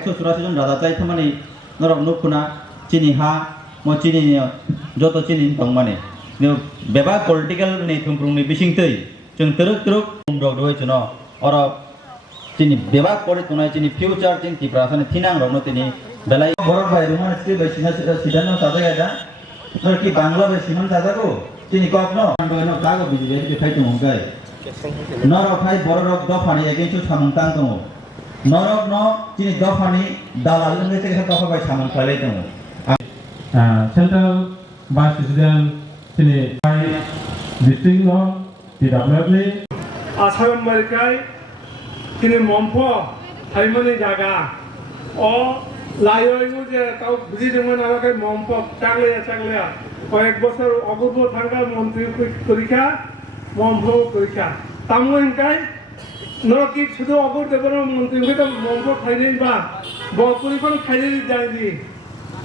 184 জন রাজা চাই থামানি নরক নুকুনা চিনি হা মো চিনি যত চিনি দं মানে বেবা পলিটিক্যাল नि थुमफ्रुंनि बिसिंतै जों तरक बुंब्रग दहायनो अर चिनि बेबा करे तुनाय चिनि फ्यूचर चिनि तिप्रासानि थिनां रनो तिनि बेलाय बरफ भाई रुमान स्टे भाई सिदानो साजा गादा नर कि बांग्ला भाई सिमन साजा को चिनि कपनो आंदोनो तागो बिजिबे के फाइतो मंगाय नरक भाई बरफ दफानि एगेन्स्ट सामन तां दङ नरक न चिनि दफानि दालाल लोंगे से दफा भाई सामन खालाय दङ सेंट्रल भाइस प्रेसिडेंट चिनि डिस्ट्रिक्ट न DWFनि आसाम बारिकाय चिनि मम्फो थाइमानि जागा अ लायइउ जे ताव बुजिदोंमोन आरो मम्फो चागलाया कयेक बছর অপূর্ব থাঙ্গা মন্ত্রী পরীক্ষা মম্ফো পরীক্ষা তামুনকাই নরকি শুধু অপর দেবর মন্ত্রী তো মম্ফো খাইনি বা বকুরিকন খাইনি জানি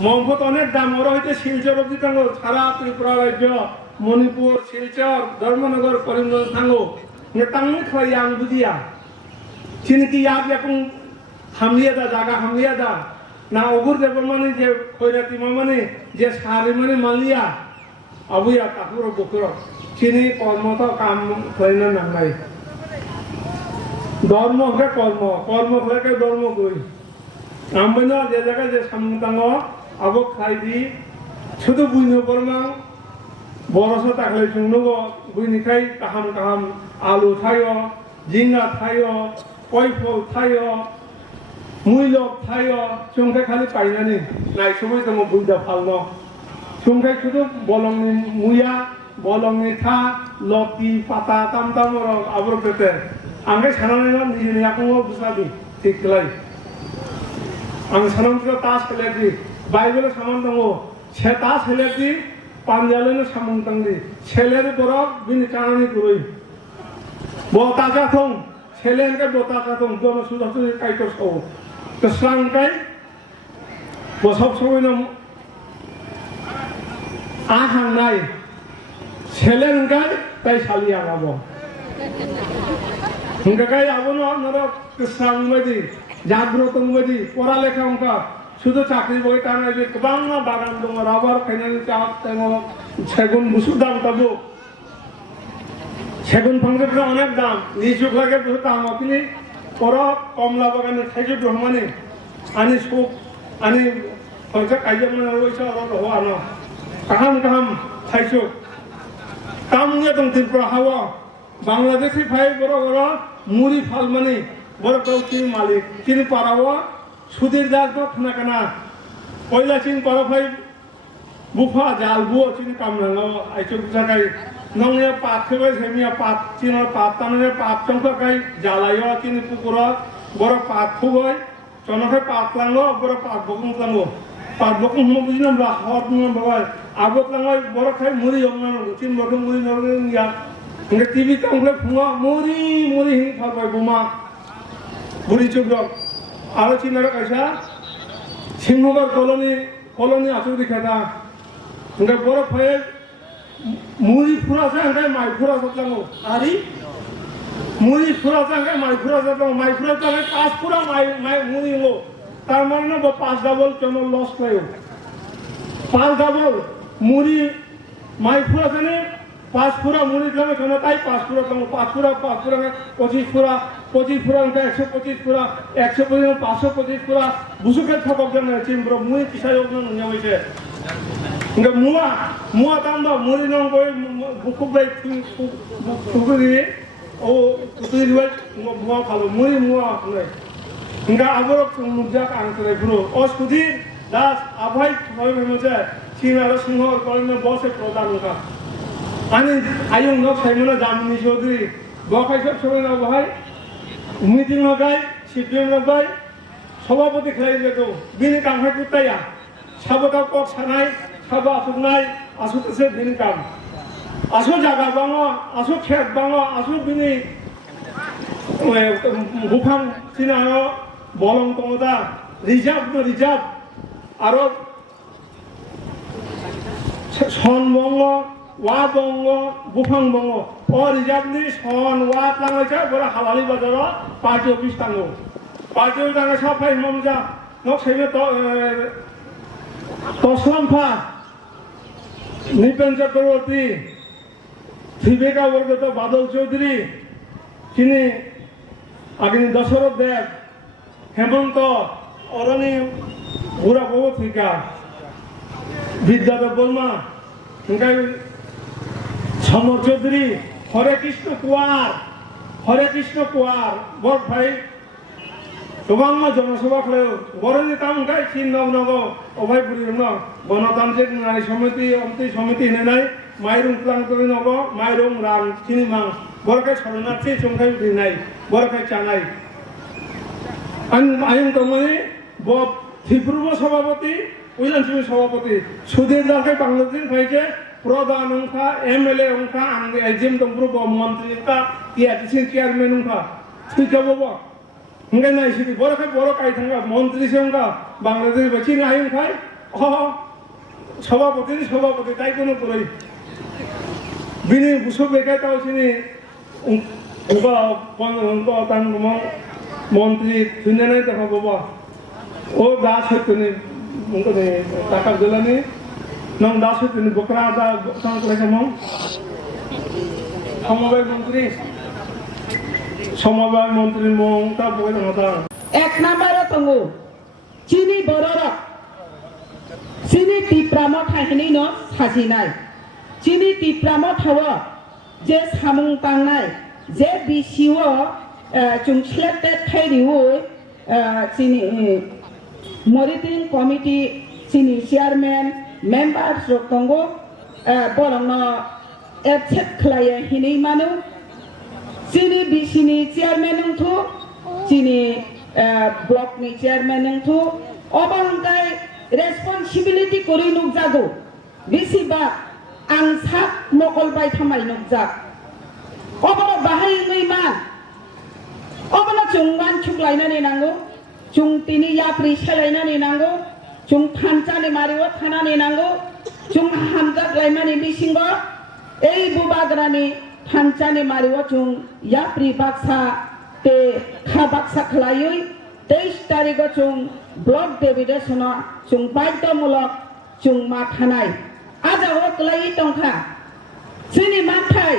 মম্ফো অনেক দাম ওরা হইতে শিলচর অবধি থাঙ্গো সারা ত্রিপুরা রাজ্য মণিপুর শিলচর ধর্মনগর করিমগঞ্জ থাঙ্গো তাংনি খাই আং বুঝিয়া চিনকি ইয়াব এখন হামলিয়া দা জায়গা হামলিয়া দা না অগুর দেব মানে যে খৈরাতি মানে যে সারি মানে মালিয়া আবুয়া তাকুর বকুর চিনি কর্মত কাম কইনা নামাই ধর্ম হলে কর্ম হলে ধর্ম কই আমরা যে জায়গায় যে সামতাঙ্গ আবো খাইদি শুধু বুঝনো পরমাং বরস তাকলে শুনলো বুঝনিখাই কাহাম আলু থাইও জিঙ্গা থাইও কয়ফল থাইও মুইলক থাইও সংখ্যা খালি পাইনানি নাই সময় তো বুঝা ফালনো সংখ্যা শুধু বলংনি মুয়া বলংনি থা লকি পাতা তাম আবর পেতে आंगे सानानै निजेनि आखुङाव बुसादि थिकलाय आं सानांखौ तास खेलेदि बाइबेल सामान दङ से तास खेलेदि पान्जालेनो सामन दंदि सेलेर बरफ बिनि कानानि गुरै बताजा थं सेलेनके बताजा थं जन सुजासुनि काइतो सौ तस्रांकाय बसब सवैनो आहांनाय सेलेनकाय ताइ सालिया गाबो गाय आबनो नर कृष्ण बायदि जाग्रत बायदि पढ़ा लेखा उनका शुद्ध चाकरी बगे ताना जे गोबां बागान दङ राबार फाइनाल चाप दङ सेगुन बुसुर दाम ताबो सेगुन फांसेफ्रा अनेक दाम लिचु लागे बहुत दाम अपनी पर कमला बागान थाइजौ ब्रह्मनि आनि सुक आनि फंसे कायजो मन रइसा अर हो आनो गाहाम थाइजौ तामुया दं त्रिपुरा हावा बांग्लादेशी भाई बड़ा मुरी फाल मानी बड़ा कौची मालिक चिनी पारावा सुधीर दास को खाना कना पहला चिन पारा भाई बुफा जाल बुआ चिनी काम रंगा ऐसे जगह नंगे पात के भाई सेमिया पात चिन पात ताने पात चंका कई जालायो चिनी पुकुरा बड़ा पात खुबाई चना के पात लांगो बड़ा पात बकुम लांगो पात बकुम हम बुझना बड़ा हॉट में बगाई आगत लांगो बड़ा खाई मुरी यंगना चिन बड़ा मुरी नरंगिया इंगे टीवी तंगले फुंगा मुरी हिंग फाबाय बुमा बुरी चुग्र आरो चिनारा कैसा सिंहगर कॉलोनी आसु दिखाता इंगे बरफ है मुरी फुरा से इंगे माइ फुरा सतलांगो आरी मुरी फुरा से इंगे माइ फुरा सतलांगो माइ फुरा से पास फुरा माइ मुरी हो तार माने न पास डबल चनो लॉस कयो पास डबल मुरी माइ फुरा से पाँच पूरा मुड़ी लगे चलो ताई पाँच पूरा में 25 पूरा उनका 125 पूरा 125 525 पूरा बुसुके थपक जन चिम ब्रो मुई किसा योजना नुया वैसे इनका मुआ ताम दो मुड़ी नंग कोई बुकुक भाई बुकुरी ओ कुतुरी भाई मुआ खालो मुड़ी मुआ नहीं इनका आबरक मुद्दा आंसर ब्रो और सुधी दास अभाई भाई मुझे चीन और सिंह और कॉलेज में बहुत से प्रोग्राम का आनी आयुं न साइमना जामनी चौधरी बखाय सब सबाय ना बहाय मीटिंग लगाय शिड्यूल लगाय सभापति खालाय जेतो बिनि कामहाय कुताया साबता पक सानाय साबा आसुनाय आसुतसे बिनि काम आसु जागा बाङो आसु खेत बाङो आसु बिनि बुफां सिनानो बलं तंगदा रिजार्व आरो सन बंगो वा बंगो बुफां बंगो और रिजार्व नि सन वा तांगायसा बरा हावाली बाजाराव पार्टी ऑफिस तांगो पार्टी तांगा साफाय हमजा নক সাইবে তসলামফা নিপেন চক্রবর্তী থিবেকা বর্গত বাদল চৌধুরী তিনি আগ্নি দশরথ দেব হেমন্ত অরণি বুড়া ভগৎিকা বিদ্যাধর বর্মা ओमफ्राय समर चौधरी हरे कृष्ण कुवार बर भाई गोबां जनसभा खालायो बरनि तामखाय चिन नगो अभाय बुरि न गणतान्त्रिक नारी समिति अमति समिति होनाय माइरं प्लांटरि नगो माइरं रां चिनिमां बरखाय शरणार्थी संखाय दिनाय बरखाय चानाय आयं तमनि त्रिपुरा सभापति उइलानसिमि सभापति सुधीर दासखाय बांग्लादेश खायचे प्रधान अंका एमएलए अंका आंगे एजिम तंब्रु मंत्री का टीआरसी चेयरमैन अंका थुइकाबो हंगे नायसिबि बरखाय बर कायथांगा मंत्री सेंगा बांग्लादेश बचि नायं खाय सभापति ताई कोनो पुरै बिनि बुसु बेखाय तावसिनि उबा तांगम मंत्री थुइनाय तखा बाबा ओ दास हतनि मुंगने टाका गलानि नंग दास हतनि बकरा दा सांकले समं समवाय मंत्री ममता बगैमता एक नम्बर तंगो चिनी बरर चिनी तिप्राम थाहिनि न साजिनाय चिनी तिप्राम थाव जे सामुं तांनाय जे बिसिओ जों सेलेक्टेड थाइरिउ चिनी मनिटरिं कमिटी चिनी चेयरमैन मेम्बार्स तंगो बरंग एक्सेप्ट खालायो हिनै मानो चिनी बिसिनि चेयरमैन नंथु चिनी ब्लक नि चेयरमैन नंथु अबांगाय रेसपन्सिबिलिटी करि नुकजागौ बिसिबा आं साब मकल बाय थामाय नुकजाग अबनो बाहायनै मा अबनो जोंगान छुकलायनानै नांगौ जों तिनि याप्रि सालायनानै नांगौ जों थानचानि मारिवा थानानै नांगौ जों हामजागलायनानै बिसिंगो এই बुबाग्रानि थानचानि मारिवा जों याप्रि बाक्सा ते खा बाक्सा खलायै 23 तारिखआव जों ब्लक डेपुटेशना जों बाध्यमूलक जों मा थानाय आजाव कलायै दंखा जोंनि माथाय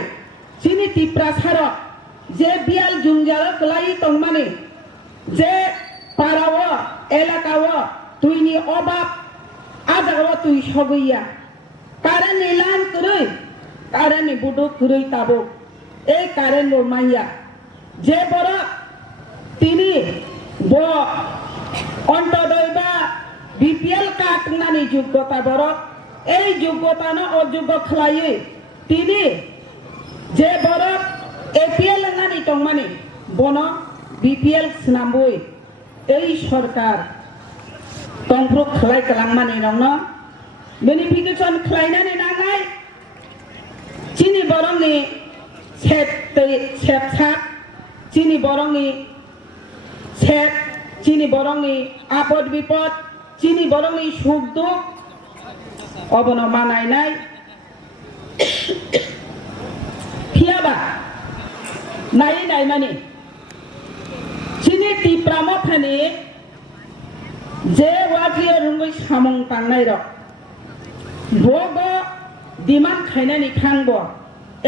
जोंनि तिप्रा सार जे बियाल जुंजाल कलायै दं माने जे पाराव एलाकाव तुइनि अभाब आजाव तुइ सगैया कारण एलान करै कारण बुडो करै ताबो ए कारण माइया जे बर तिनि ब अंतदय बा बीपीएल कार्ड नानि योग्यता बर ए योग्यता न अयोग्य खलायै तिनि जे बर एपीएल नानि दं माने बन बीपीएल स्नामबोय ए सरकार तंफ्रु खलाय कलां माने नंनो बेनिफिकेशन खलायनानै नाङाय चिनी बरंनि सेबसाक चिनी बरंनि सेब चिनी बरंनि आपद विपद चिनी बरंनि सुख दुख अबन मानायनाय फियाबा नाय नाय माने चिनी तिप्राम थानि जे वाक्रिय रुंगै सामं तांनाय र बगो डिमान्ड खायनानै थांबो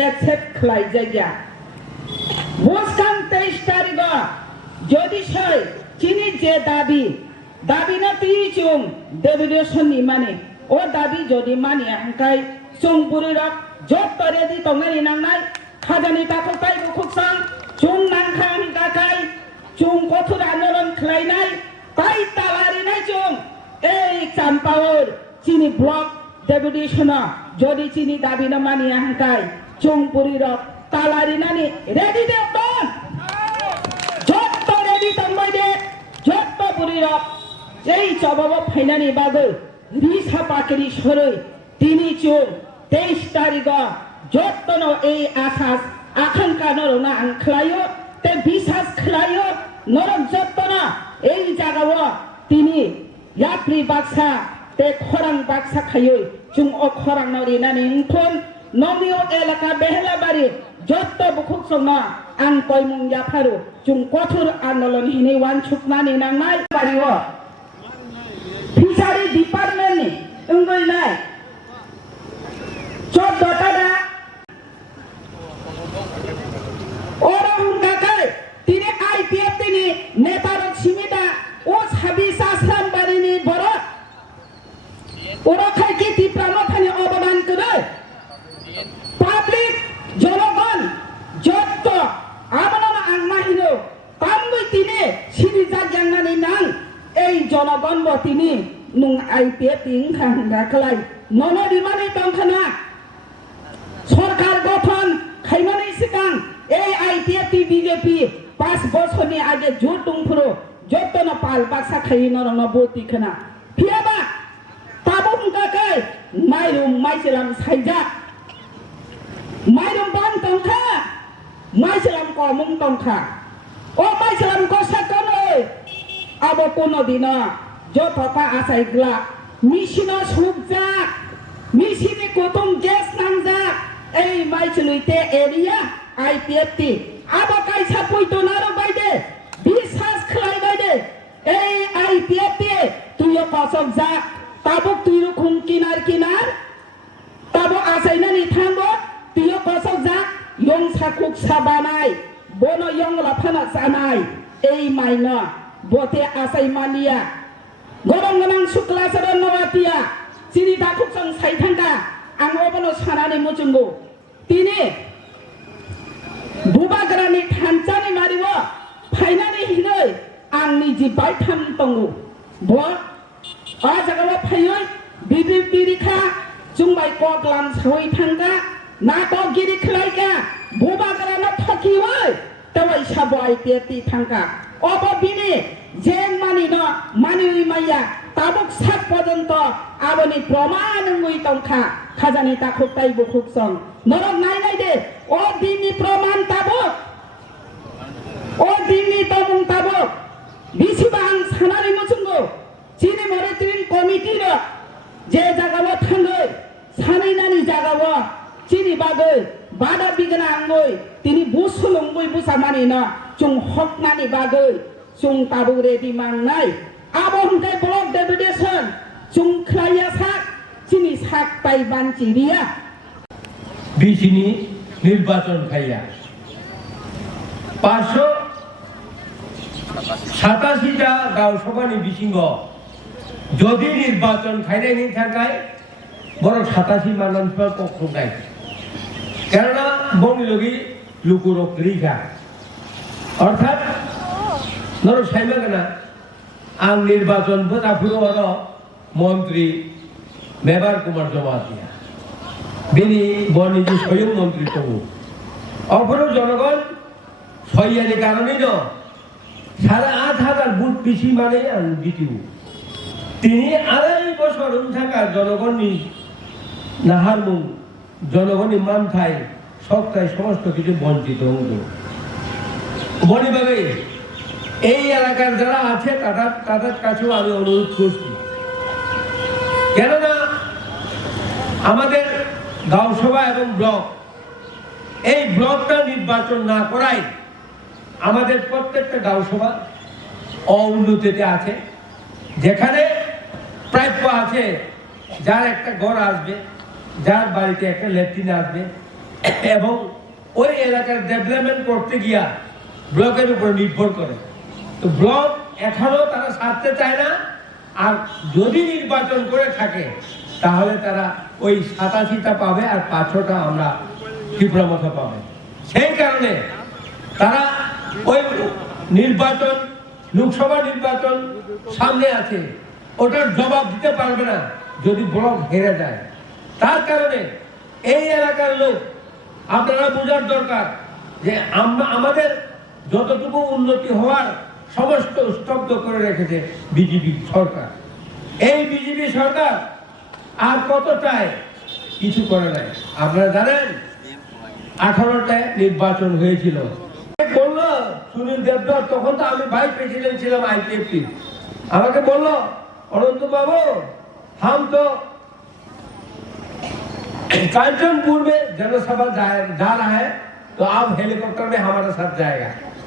एक्सेप्ट खालाय जायगा बसखां 23 तारिखआव যদি সই চিনি যে দাবি না তুই চুং ডেপুটেশননি মানে ও দাবি যদি মানি হাंखाय চুং বুরিরক যত রেডি তংনানি নাंनाय খাজানি তাকো তাই বুখুকসাं চুং নাंखा हांखाय চুং কঠোর আন্দোলন খালাयनाय তাই তালারিনাय চুং এই চাম্পাওর চিনি ব্লক ডেপুটেশনা যদি চিনি দাবি না মানি হাंखाय চুং বুরিরক তালারিনানি রেডি দে দন যত রেডি তংবাইদে যত বুরিরক এই জবাব ফাইনানি বাগো রিসা পাকেরি সরই তিনি চুং 23 তারিখা যতন এই আশাস আকাঙ্ক্ষা নরনা আংখ্লায়ো তে বিশ্বাস খ্লায়ো নরক যতন এই জায়গাও তিনি याप्रि बाक्सा ते खरां बाक्सा खायो जों अ खरां नरिनानि उनथन नमियो एलाका बेहलाबारि जत्त बुखुक संना आं कयमुं याफारु जों कठोर आन्दोलन हिनै वानसुकनानि नांनाय बारिओ রুঙ্গই নাই 14টা ওরা হুঙ্গাকে তিনি আইপিএফ তিনি নেতার সিমিটা ও 26 আশ্রম বাড়িনি বড় ওরা খাই কি তীব্রমথানি অবদান করে পাবলিক জনগণ যত আমনা আংমাহিন কামবই তিনি সিরি জাগজাংনানি নাং এই জনগণ ব তিনি নুং আইপিএফ তিং খাঙ্গা খালাই ননদিমানি টংখানা সরকার গঠন খাইমানি সিকাং এই আইপিএফ টি বিজেপি 5 বছরনি আগে জোট টুংফুরো যতন পাল বাক্সা খাই নরন বতি খানা ফিয়াবা তাবুং কাকে মাইরুম মাইসেলাম সাইজা মাইরুম বান টংখা মাইসেলাম কমুং টংখা ও মাইসেলাম কসাকন আবো কোনো দিন যতটা আসাইগ্লা মিশিন সুবজা মিশিনি কুতুম গেস নামজা এই মাইসলুইতে এরিয়া আইপিএফ টি আবো কাইসা পইতো নারো বাইদে বিশ্বাস খালাই বাইদে এই আইপিএফ টি তুইও কসক যা তাবুক তুই রুকুম কিনার কিনার তাবো আসাইনানি থামবো তুইও কসক যা ইয়ং সাকুক সাবানাই বনো ইয়ং লাফানা জানাই এই মাইনা বতে আসাই মানিয়া গরম গনাং শুক্লা সরন নওয়াতিয়া চিনি দাকুক সং সাইথাঙ্গা আङो বনো সানানি মুচুঙ্গো তিনি বুবাগ্রানি থানচানি মারিব ফাইনানি হিनै आंनि जि बायथाम दङो ब आ जागाव फायै बिबि बिरिखा जुंबाय कगलाम सै थांगा नाटक गिरि खलायगा बुबाग्राना थकिवै तवै साबाय पेति थांगा अब बिनि जें मानि न मानिवि माइया ताबुक सात पर्यन्त आबनि प्रमाण मुइ तंखा खाजानि ताखुक ताइ बुखुक सं नरक नाय नाय दे ओ दिनि प्रमाण ताबुक ओ दिनि तमुं ताबुक बिसिबां सानानै मुचुंगो चिनि मरित्रिन कमिटिर जे जागाव थांगै सानैनानि जागाव चिनि बागै बादा बिगना आंगै तिनि बुसुलुंगै बुसामानि न जों हकनानि बागै जों ताबु रेडि मांनाय आबो हंकै ब्लक डेपुटेशन जों ख्लाया साक चिनि साक ताइ बानचिरिया बिसिनि निर्वाचन खाइया 587টা গাঁও সভানি বিসিঙ্গ যদি নির্বাচন খাইনাইনি থাকায় বড় 87 মানুষের পক্ষ নাই কেননা বংলগি লুকুরক রিখা অর্থাৎ নর সাইমাগানা আং নির্বাচন ফোটাফুরো আর মন্ত্রী মেবার কুমার জমাতিয়া বিনি বনিজি স্বয়ং মন্ত্রী তবু অপর জনগণ সইয়ানি কারণেই ন 8,500 বুথ পিছি মানে জিতিব তিনি 2.5 বছর থাকা জনগণনি নাহারমুং জনগণই মান থাই সবটাই সমস্ত কিছু বঞ্চিত হতো বনিভাবে এই এলাকার যারা আছে তাদের কাছেও আমি অনুরোধ করছি কেননা আমাদের গাঁও সভা এবং ব্লক এই ব্লকটা নির্বাচন না করাই আমাদের প্রত্যেকটা গাঁও সভা অউন্নতিতে আছে যেখানে প্রাপ্য আছে যার একটা ঘর আসবে যার বাড়িতে একটা ল্যাট্রিন আসবে এবং ওই এলাকার ডেভেলপমেন্ট করতে গিয়া ব্লকের উপর নির্ভর করে তো ব্লক এখনো তারা ছাড়তে চায় না আর যদি নির্বাচন করে থাকে তাহলে তারা ওই 87টা পাবে আর 500টা আমরা তীব্রমথা পাবে সেই কারণে তারা ওই নির্বাচন লোকসভা নির্বাচন সামনে আছে ওটার জবাব দিতে পারবে না যদি ব্লক হেরে যায় তার কারণে এই এলাকার লোক আপনারা বোঝার দরকার যে আমাদের যতটুকু উন্নতি হওয়ার সমস্ত স্তব্ধ করে রেখেছে বিজেপি সরকার এই বিজেপি সরকার আর কত চায় কিছু করে নাই আপনারা জানেন 18টায় নির্বাচন হয়েছিল বললো সুনীল দেবদত্ত তখন তো আমি ভাইস প্রেসিডেন্ট ছিলাম আইপিএফটি আমাকে বললো অনন্ত বাবু हम तो कांचनपुर में जनसभा जा रहा है तो आप हेलीकॉप्टर में हमारे साथ जाएगा